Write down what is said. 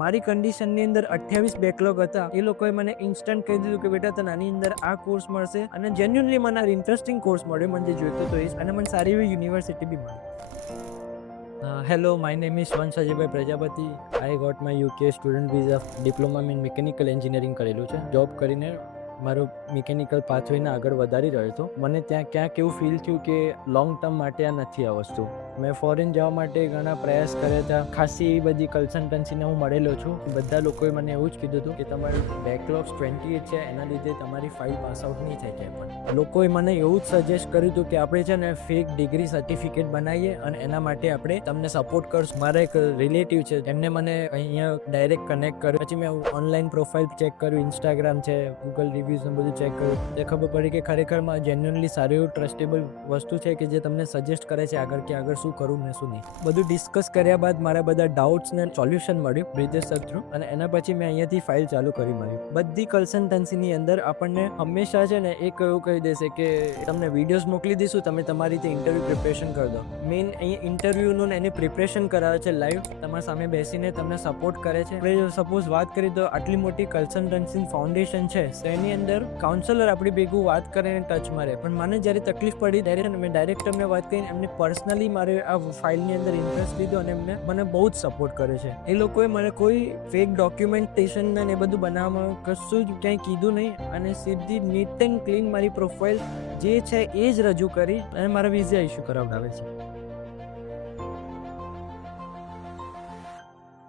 મારી કન્ડિશનની અંદર 28 બેકલોગ હતા. એ લોકોએ મને ઇન્સ્ટન્ટ કહી દીધું કે બેટા તને આની અંદર આ કોર્સ મળશે, અને જેન્યુઅનલી મને આ ઇન્ટરેસ્ટિંગ કોર્સ મળ્યો, મને જે જોઈતો હતો એ, અને મને સારી એવી યુનિવર્સિટી બી મળી. Hello, my name is Vansh Ajaybhai Prajapati. I got my UK student visa, diploma in mechanical engineering કરેલું છે. જોબ કરીને મારો મિકેનિકલ પાથવેને આગળ વધારી રહ્યો હતો. મને ત્યાં ક્યાંક એવું ફીલ થયું કે લોંગ ટર્મ માટે આ નથી આ વસ્તુ. મેં ફોરેન જવા માટે ઘણા પ્રયાસ કર્યા હતા. ખાસી એવી બધી કન્સલ્ટન્સીને હું મળેલો છું. બધા લોકોએ મને એવું જ કીધું હતું કે તમારું બેકલોગ્સ 28 છે, એના લીધે તમારી ફાઇલ પાસ આઉટ નહીં થાય ક્યાંય પણ. લોકોએ મને એવું જ સજેસ્ટ કર્યું હતું કે આપણે છે ને ફેક ડિગ્રી સર્ટિફિકેટ બનાવીએ અને એના માટે આપણે તમને સપોર્ટ કરશું. મારા એક રિલેટિવ છે, એમને મને અહીંયા ડાયરેક્ટ કનેક્ટ કર્યો. પછી મેં ઓનલાઈન પ્રોફાઇલ ચેક કર્યું, ઇન્સ્ટાગ્રામ છે, ગૂગલ રિવ્યૂઝ ને બધું ચેક કર્યું. તે ખબર પડી કે ખરેખરમાં જેન્યુઅનલી સારું એવું ટ્રસ્ટેબલ વસ્તુ છે કે જે તમને સજેસ્ટ કરે છે આગળ કે આગળ શું કરવું ને શું નહીં. બધું ડિસ્કસ કર્યા બાદ મારા બધા ડાઉટ્સ ને સોલ્યુશન મળ્યું બ્રિજેશ સર થ્રુ, અને એના પછી મેં અહીંયાથી ફાઇલ ચાલુ કરી મારી. બધી કન્સલ્ટન્સીની અંદર આપણને હંમેશા છે ને એક એવું કહી દેશે કે તમને વિડીયોઝ મોકલી દઈશું, તમે તમારી રીતે ઇન્ટરવ્યૂ પ્રિપરેશન કરી દો. મેઇન અહીં ઇન્ટરવ્યૂનું ને એની પ્રિપરેશન કરાવે છે લાઈવ, તમારા સામે બેસીને તમને સપોર્ટ કરે છે. આપણે સપોઝ વાત કરીએ તો આટલી મોટી કન્સલ્ટન્સી ફાઉન્ડેશન છે, એની અંદર કાઉન્સલર આપણી ભેગું વાત કરીને ટચમાં રહે. પણ મને જ્યારે તકલીફ પડી ત્યારે મેં ડાયરેક્ટ એમને વાત કરીને એમને પર્સનલી મારે આ ફાઇલની અંદર ઇન્ટરેસ્ટ લીધો, અને એમને મને બહુ જ સપોર્ટ કરે છે. એ લોકોએ મને કોઈ ફેક ડોક્યુમેન્ટેશન ને એ બધું બનાવવામાં કશું જ ક્યાંય કીધું નહીં, અને સીધી નીટ એન્ડ ક્લીન મારી પ્રોફાઇલ જે છે એ જ રજૂ કરી અને મારા વિઝા ઇસ્યુ કરાવડાવે છે.